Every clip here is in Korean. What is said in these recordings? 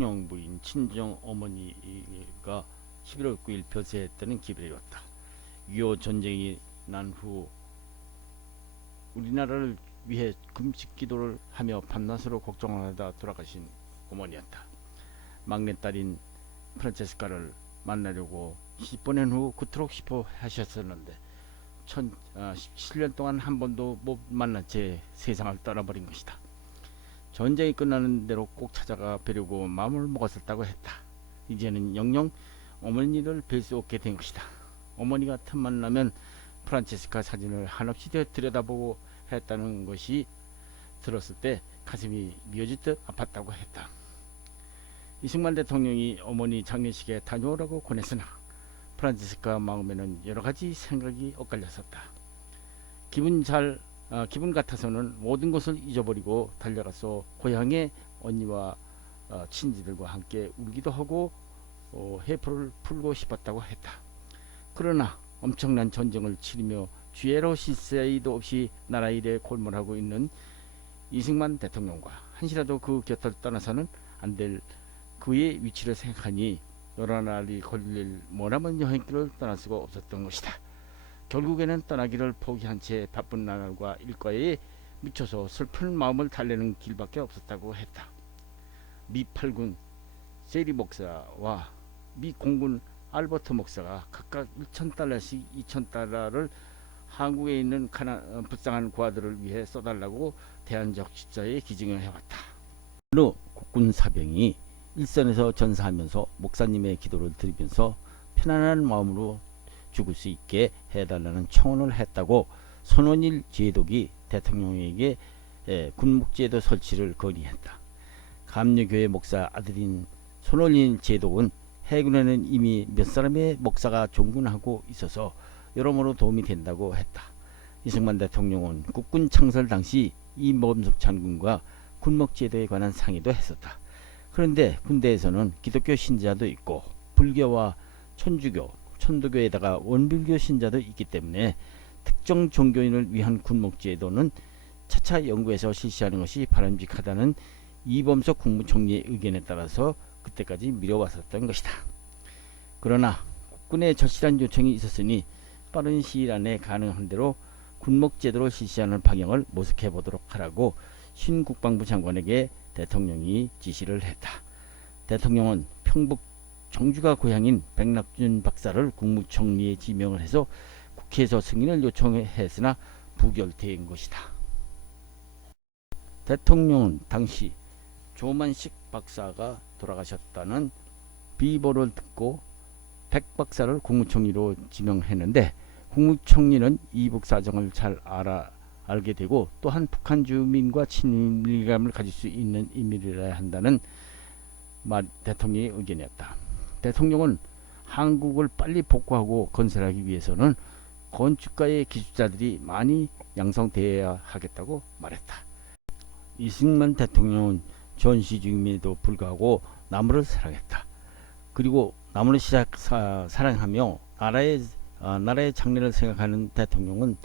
대통령 부인 친정 어머니가 11월 9일 별세했다는 기별이었다. 6.25 전쟁이 난 후 우리나라를 위해 금식 기도를 하며 밤낮으로 걱정하다 돌아가신 어머니였다. 막내딸인 프란체스카를 만나려고 시집보낸 후 그토록 싶어 하셨었는데 17년 동안 한 번도 못 만난 채 세상을 떠나버린 것이다. 전쟁이 끝나는 대로 꼭 찾아가 뵈려고 마음을 먹었었다고 했다. 이제는 영영 어머니를 뵐 수 없게 된 것이다. 어머니가 틈만 나면 프란체스카 사진을 한없이 들여다보고 했다는 것이 들었을 때 가슴이 미어지듯 아팠다고 했다. 이승만 대통령이 어머니 장례식에 다녀오라고 권했으나 프란체스카 마음에는 여러가지 생각이 엇갈렸었다. 기분 같아서는 모든 것을 잊어버리고 달려가서 고향의 언니와 친지들과 함께 울기도 하고 해포를 풀고 싶었다고 했다. 그러나 엄청난 전쟁을 치르며 주애로 실세도 없이 나라 일에 골몰하고 있는 이승만 대통령과 한시라도 그 곁을 떠나서는 안 될 그의 위치를 생각하니 여러 날이 걸릴 머나먼 여행길을 떠날 수가 없었던 것이다. 결국에는 떠나기를 포기한 채 바쁜 나날과 일과에 미쳐서 슬픈 마음을 달래는 길밖에 없었다고 했다. 미 8군 세리 목사와 미 공군 알버트 목사가 각각 1,000달러씩 2,000달러를 한국에 있는 불쌍한 고아들을 위해 써달라고 대한적 십자에 기증을 해왔다. 어느 국군 사병이 일선에서 전사하면서 목사님의 기도를 들으면서 편안한 마음으로 죽을 수 있게 해달라는 청원을 했다고 손원일 제독이 대통령에게 군목제도 설치를 건의했다. 감리교회 목사 아들인 손원일 제독은 해군에는 이미 몇 사람의 목사가 종군하고 있어서 여러모로 도움이 된다고 했다. 이승만 대통령은 국군 창설 당시 이범석 장군과 군목제도에 관한 상의도 했었다. 그런데 군대에서는 기독교 신자도 있고 불교와 천주교, 천도교에다가 원불교 신자도 있기 때문에 특정 종교인을 위한 군목제도는 차차 연구해서 실시하는 것이 바람직하다는 이범석 국무총리의 의견에 따라서 그때까지 미뤄왔었던 것이다. 그러나 국군의 절실한 요청이 있었으니 빠른 시일 안에 가능한 대로 군목제도를 실시하는 방향을 모색해 보도록 하라고 신국방부 장관에게 대통령이 지시를 했다. 대통령은 평북 정주가 고향인 백낙준 박사를 국무총리에 지명을 해서 국회에서 승인을 요청했으나 부결된 것이다. 대통령은 당시 조만식 박사가 돌아가셨다는 비보를 듣고 백 박사를 국무총리로 지명했는데 국무총리는 이북 사정을 잘 알게 되고 또한 북한 주민과 친밀감을 가질 수 있는 인물이라야 한다는 대통령의 의견이었다. 대통령은 한국을 빨리 복구하고 건설하기 위해서는 건축가의 기술자들이 많이 양성되어야 하겠다고 말했다. 이승만 대통령은 전시 중임에도 불구하고 나무를 사랑했다. 그리고 나무를 사랑하며 나라의 장래를 생각하는 대통령은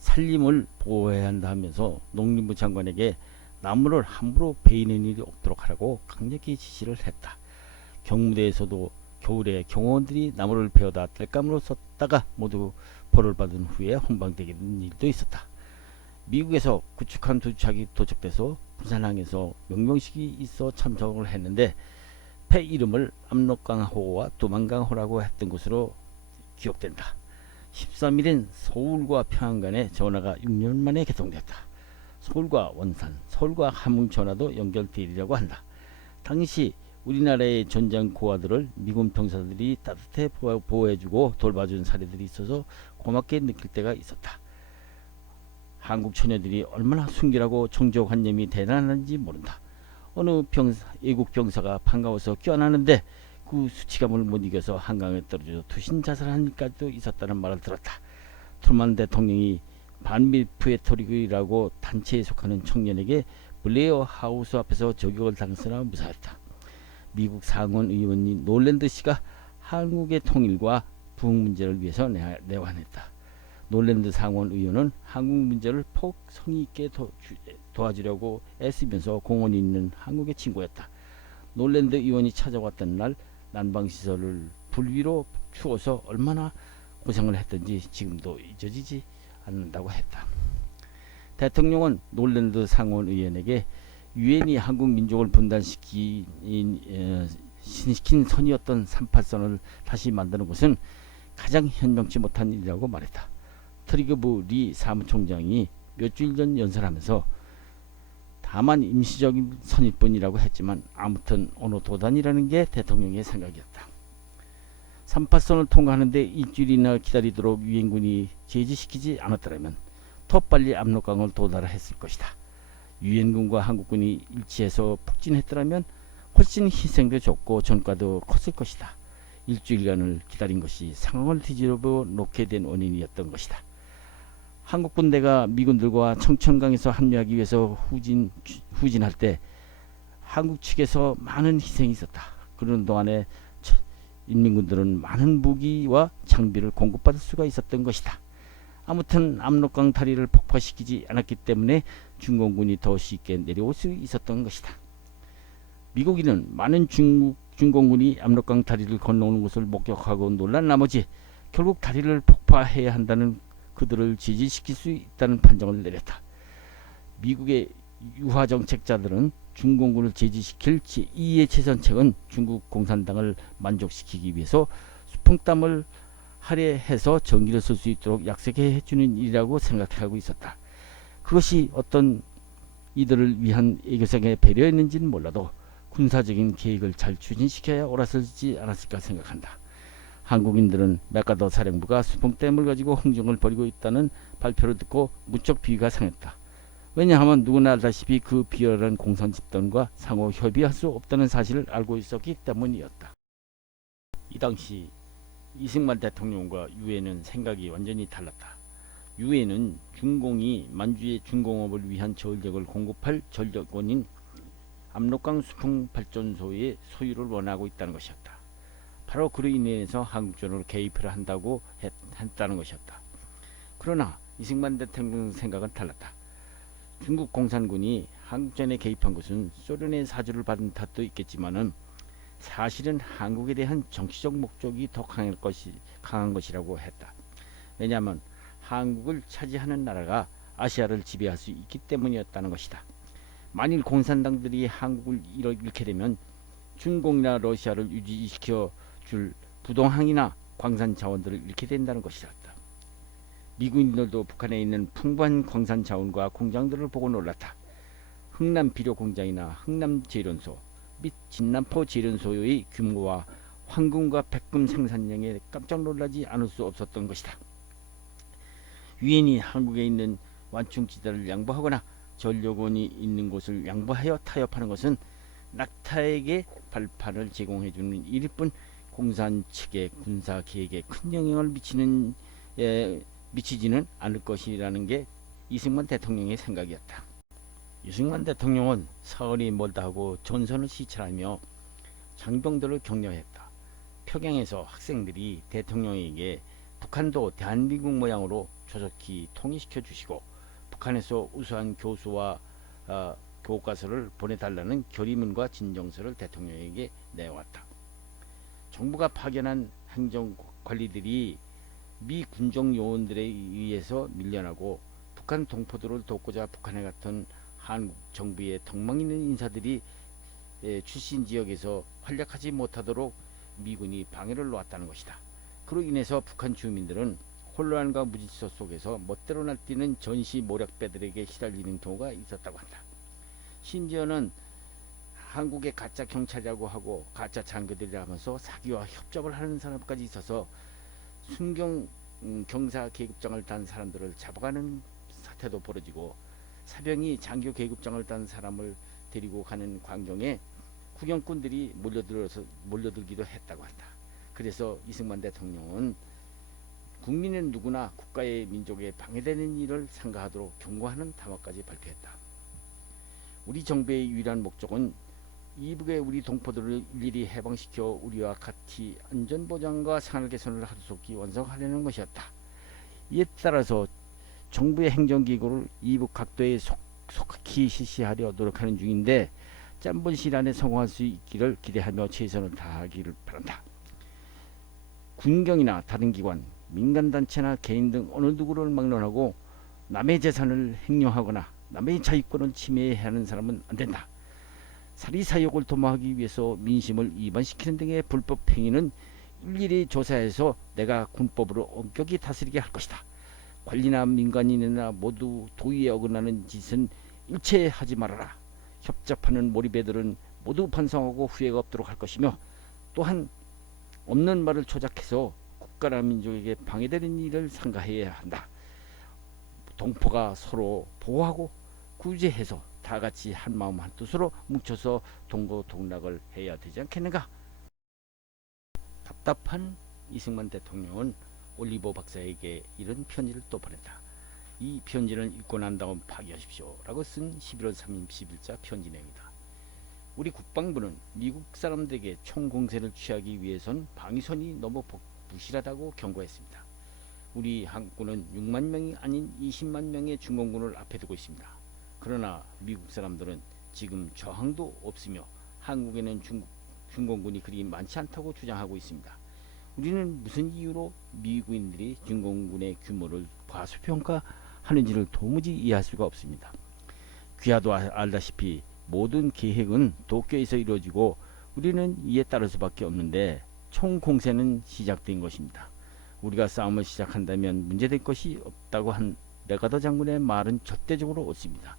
산림을 보호해야 한다 하면서 농림부 장관에게 나무를 함부로 베이는 일이 없도록 하라고 강력히 지시를 했다. 경무대에서도 겨울에 경호원들이 나무를 베어다 땔감으로 썼다가 모두 벌을 받은 후에 헌방되는 일도 있었다. 미국에서 구축함 두 척이 도착돼서 부산항에서 명명식이 있어 참석을 했는데 배 이름을 압록강호와 두만강호라고 했던 것으로 기억된다. 13일인 서울과 평양 간의 전화가 6년 만에 개통됐다. 서울과 원산, 서울과 함흥 전화도 연결되리라고 한다. 당시 우리나라의 전장 고아들을 미군 병사들이 따뜻해 보호해주고 돌봐준 사례들이 있어서 고맙게 느낄 때가 있었다. 한국 처녀들이 얼마나 순결하고 정조관념이 대단한지 모른다. 어느 애국 병사가 반가워서 껴안았는데 그 수치감을 못 이겨서 한강에 떨어져 투신 자살한 일까지도 있었다는 말을 들었다. 트루만 대통령이 반미푸에토리라고 단체에 속하는 청년에게 블레어 하우스 앞에서 저격을 당했으나 무사했다. 미국 상원 의원인 놀랜드 씨가 한국의 통일과 부흥 문제를 위해서 내환했다. 놀랜드 상원 의원은 한국 문제를 폭 성의 있게 도와주려고 애쓰면서 공헌이 있는 한국의 친구였다. 놀랜드 의원이 찾아왔던 날 난방시설을 불위로 추워서 얼마나 고생을 했던지 지금도 잊어지지 않는다고 했다. 대통령은 놀랜드 상원 의원에게 유엔이 한국 민족을 분단시킨 선이었던 38선을 다시 만드는 것은 가장 현명치 못한 일이라고 말했다. 트리거브 리 사무총장이 몇 주일 전 연설하면서 다만 임시적인 선일 뿐이라고 했지만 아무튼 어느 도단이라는 게 대통령의 생각이었다. 38선을 통과하는데 일주일이나 기다리도록 유엔군이 제지시키지 않았더라면 더 빨리 압록강을 도달했을 것이다. 유엔군과 한국군이 일치해서 북진했더라면 훨씬 희생도 적고 전과도 컸을 것이다. 일주일간을 기다린 것이 상황을 뒤집어 놓게 된 원인이었던 것이다. 한국 군대가 미군들과 청천강에서 합류하기 위해서 후진할 때 한국 측에서 많은 희생이 있었다. 그런 동안에 인민군들은 많은 무기와 장비를 공급받을 수가 있었던 것이다. 아무튼 압록강 다리를 폭파시키지 않았기 때문에 중공군이 더 쉽게 내려올 수 있었던 것이다. 미국인은 많은 중공군이 압록강 다리를 건너오는 것을 목격하고 놀란 나머지 결국 다리를 폭파해야 한다는 그들을 지지시킬 수 있다는 판정을 내렸다. 미국의 유화정책자들은 중공군을 제지시킬 제2의 최선책은 중국 공산당을 만족시키기 위해서 수풍땀을 할애해서 전기를 쓸 수 있도록 약속해 해주는 일이라고 생각하고 있었다. 그것이 어떤 이들을 위한 애교성의 배려였는지는 몰라도 군사적인 계획을 잘 추진시켜야 옳았을지 않았을까 생각한다. 한국인들은 맥가더 사령부가 수풍댐을 가지고 흥정을 벌이고 있다는 발표를 듣고 무척 비위가 상했다. 왜냐하면 누구나 알다시피 그 비열한 공산 집단과 상호 협의할 수 없다는 사실을 알고 있었기 때문이었다. 이 당시 이승만 대통령과 유엔은 생각이 완전히 달랐다. 유엔은 중공이 만주의 중공업을 위한 전력을 공급할 전력원인 압록강 수풍발전소의 소유를 원하고 있다는 것이었다. 바로 그로 인해서 한국전으로 개입을 한다고 했다는 것이었다. 그러나 이승만 대통령 생각은 달랐다. 중국 공산군이 한국전에 개입한 것은 소련의 사주를 받은 탓도 있겠지만은 사실은 한국에 대한 정치적 목적이 더 강한 것이라고 했다. 왜냐하면 한국을 차지하는 나라가 아시아를 지배할 수 있기 때문이었다는 것이다. 만일 공산당들이 한국을 잃게 되면 중공이나 러시아를 유지시켜 줄 부동항이나 광산 자원들을 잃게 된다는 것이었다. 미군인들도 북한에 있는 풍부한 광산 자원과 공장들을 보고 놀랐다. 흥남 비료 공장이나 흥남 재련소 및 진남포 재련소의 규모와 황금과 백금 생산량에 깜짝 놀라지 않을 수 없었던 것이다. 유엔이 한국에 있는 완충지대를 양보하거나 전력원이 있는 곳을 양보하여 타협하는 것은 낙타에게 발판을 제공해주는 일일 뿐 공산 측의 군사 계획에 큰 영향을 미치지는 않을 것이라는 게 이승만 대통령의 생각이었다. 이승만 대통령은 사흘이 멀다 하고 전선을 시찰하며 장병들을 격려했다. 평양에서 학생들이 대통령에게 북한도 대한민국 모양으로 조속히 통일시켜 주시고 북한에서 우수한 교수와 교과서를 보내달라는 결의문과 진정서를 대통령에게 내왔다. 정부가 파견한 행정관리들이 미 군정 요원들에 의해서 밀려나고 북한 동포들을 돕고자 북한에 갔던 한국 정부의 덕망 있는 인사들이 출신 지역에서 활약하지 못하도록 미군이 방해를 놓았다는 것이다. 그로 인해서 북한 주민들은 혼란과 무질서 속에서 멋대로 날뛰는 전시 모략배들에게 시달리는 경우가 있었다고 한다. 심지어는 한국의 가짜 경찰이라고 하고 가짜 장교들이라 하면서 사기와 협잡을 하는 사람까지 있어서 경사 계급장을 단 사람들을 잡아가는 사태도 벌어지고 사병이 장교 계급장을 단 사람을 데리고 가는 광경에 구경꾼들이 몰려들기도 했다고 한다. 그래서 이승만 대통령은 국민은 누구나 국가의 민족에 방해되는 일을 삼가하도록 경고하는 담화까지 발표했다. 우리 정부의 유일한 목적은 이북의 우리 동포들을 일일이 해방시켜 우리와 같이 안전보장과 생활 개선을 하루속히 완성하려는 것이었다. 이에 따라서 정부의 행정기구를 이북 각도에 속히 실시하려 노력하는 중인데 짧은 시일 안에 성공할 수 있기를 기대하며 최선을 다하기를 바란다. 군경이나 다른 기관, 민간단체나 개인 등 어느 누구를 막론하고 남의 재산을 횡령하거나 남의 자유권을 침해하는 사람은 안 된다. 사리사욕을 도모하기 위해서 민심을 이반시키는 등의 불법 행위는 일일이 조사해서 내가 군법으로 엄격히 다스리게 할 것이다. 관리나 민간인이나 모두 도의에 어긋나는 짓은 일체 하지 말아라. 협잡하는 몰입애들은 모두 반성하고 후회가 없도록 할 것이며, 또한 없는 말을 조작해서 국가나 민족에게 방해되는 일을 삼가해야 한다. 동포가 서로 보호하고 구제해서 다 같이 한마음 한뜻으로 뭉쳐서 동고동락을 해야 되지 않겠는가. 답답한 이승만 대통령은 올리버 박사에게 이런 편지를 또 보냈다. 이 편지는 읽고 난 다음 파기하십시오 라고 쓴 11월 30일자 편지 내용이다. 우리 국방부는 미국 사람들에게 총공세를 취하기 위해선 방위선이 너무 부실하다고 경고했습니다. 우리 한국군은 6만 명이 아닌 20만 명의 중공군을 앞에 두고 있습니다. 그러나 미국 사람들은 지금 저항도 없으며 한국에는 중공군이 그리 많지 않다고 주장하고 있습니다. 우리는 무슨 이유로 미국인들이 중공군의 규모를 과소평가하는지를 도무지 이해할 수가 없습니다. 귀하도 알다시피 모든 계획은 도쿄에서 이루어지고 우리는 이에 따를 수밖에 없는데 총공세는 시작된 것입니다. 우리가 싸움을 시작한다면 문제될 것이 없다고 한 메가더 장군의 말은 절대적으로 옳습니다.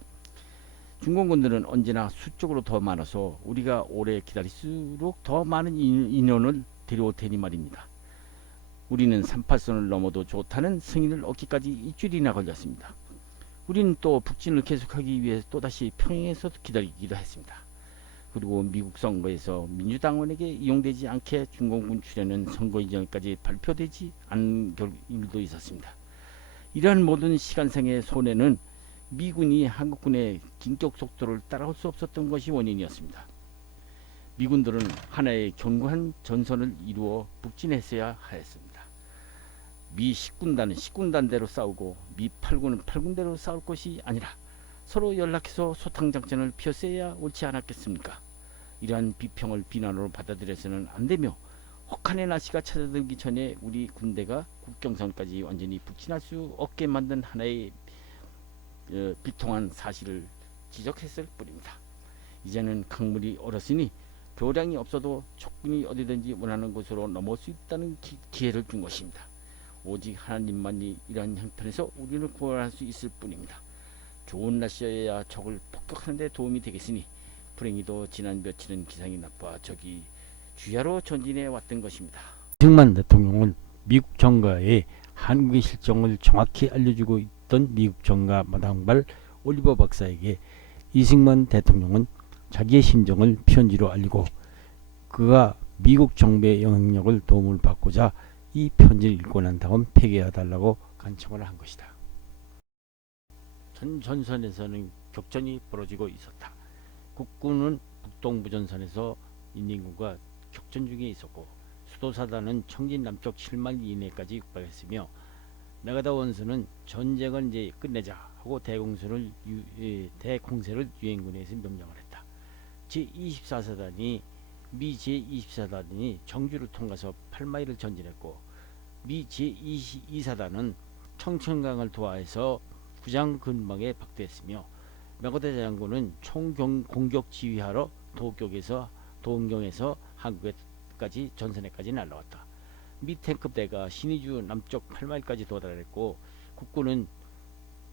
중공군들은 언제나 수적으로 더 많아서 우리가 오래 기다릴수록 더 많은 인원을 데려올 테니 말입니다. 우리는 38선을 넘어도 좋다는 승인을 얻기까지 일주일이나 걸렸습니다. 우리는 또 북진을 계속하기 위해 또다시 평양에서 기다리기도 했습니다. 그리고 미국 선거에서 민주당원에게 이용되지 않게 중공군 출연은 선거 이전까지 발표되지 않은 일도 있었습니다. 이러한 모든 시간상의 손해는 미군이 한국군의 긴격 속도를 따라올 수 없었던 것이 원인이었습니다. 미군들은 하나의 견고한 전선을 이루어 북진했어야 하였습니다. 미 10군단은 10군단대로 싸우고 미 8군은 8군대로 싸울 것이 아니라 서로 연락해서 소탕작전을 폈어야 옳지 않았겠습니까? 이러한 비평을 비난으로 받아들여서는 안되며, 혹한의 날씨가 찾아들기 전에 우리 군대가 국경선까지 완전히 북진할 수 없게 만든 하나의 비통한 사실을 지적했을 뿐입니다. 이제는 강물이 얼었으니 교량이 없어도 적군이 어디든지 원하는 곳으로 넘어올 수 있다는 기회를 준 것입니다. 오직 하나님만이 이러한 형편에서 우리를 구원할 수 있을 뿐입니다. 좋은 날씨여야 적을 폭격하는 데 도움이 되겠으니 불행히도 지난 며칠은 기상이 나빠 적이 주야로 전진해 왔던 것입니다. 이승만 대통령은 미국 정가에 한국의 실정을 정확히 알려주고 있던 미국 정가 마당발 올리버 박사에게 이승만 대통령은 자기의 심정을 편지로 알리고 그가 미국 정부의 영향력을 도움을 받고자 이 편지를 읽고 난 다음 폐기해달라고 간청을 한 것이다. 전 전선에서는 격전이 벌어지고 있었다. 국군은 북동부전선에서 인민군과 격전 중에 있었고 수도사단은 청진 남쪽 7마일 이내까지 육박했으며 메가더 원수는 전쟁을 이제 끝내자 하고 대공세를 유엔군에서 명령을 했다. 제24사단이 미 제24사단이 정주를 통과해서 8마일을 전진했고 미 제22사단은 청천강을 도하해서 구장 근방에 박대했으며 메가더 장군은 총공격 지휘하러 도원경에서 한국에까지 전선에까지 날라왔다. 미 탱크대가 신의주 남쪽 8마일까지 도달했고 국군은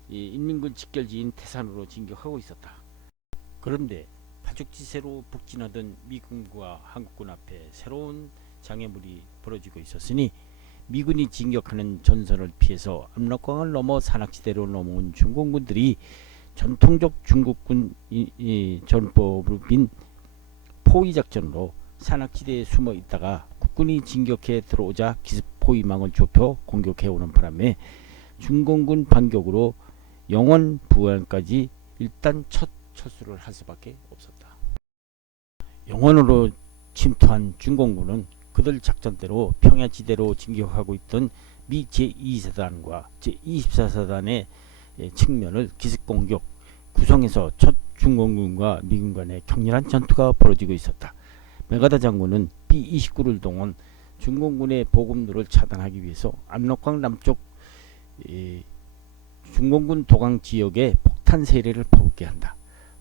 인민군 직결지인 태산으로 진격하고 있었다. 그런데 파죽지세로 북진하던 미군과 한국군 앞에 새로운 장애물이 벌어지고 있었으니 미군이 진격하는 전선을 피해서 압록강을 넘어 산악지대로 넘어온 중공군들이 전통적 중국군 전법으로 빈 포위작전으로 산악지대에 숨어 있다가 국군이 진격해 들어오자 기습포위망을 좁혀 공격해오는 바람에 중공군 반격으로 영원 부안까지 일단 첫 철수를 할 수밖에 없었다. 영원으로 침투한 중공군은 그들 작전대로 평야지대로 진격하고 있던 미 제2사단과 제24사단의 측면을 기습공격 구성해서 첫 중공군과 미군 간의 격렬한 전투가 벌어지고 있었다. 메가다 장군은 B-29를 동원 중공군의 보급로를 차단하기 위해서 압록강 남쪽 중공군 도강 지역에 폭탄 세례를 퍼붓게 한다.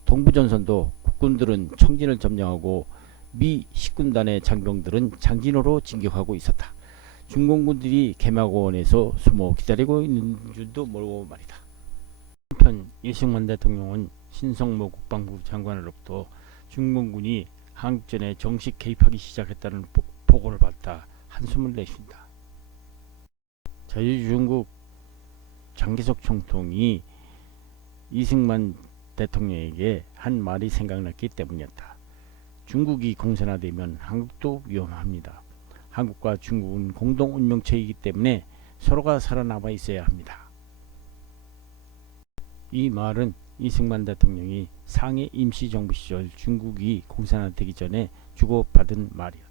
동부전선도 국군들은 청진을 점령하고 미 10군단의 장병들은 장진호로 진격하고 있었다. 중공군들이 개마고원에서 숨어 기다리고 있는 줄도 모르고 말이다. 한편 이승만 대통령은 신성모 국방부 장관으로부터 중공군이 한국전에 정식 개입하기 시작했다는 보고를 받다 한숨을 내쉰다. 자유중국 장개석 총통이 이승만 대통령에게 한 말이 생각났기 때문이었다. 중국이 공산화되면 한국도 위험합니다. 한국과 중국은 공동 운명체이기 때문에 서로가 살아남아 있어야 합니다. 이 말은 이승만 대통령이 상해 임시정부 시절 중국이 공산화되기 전에 주고받은 말이다.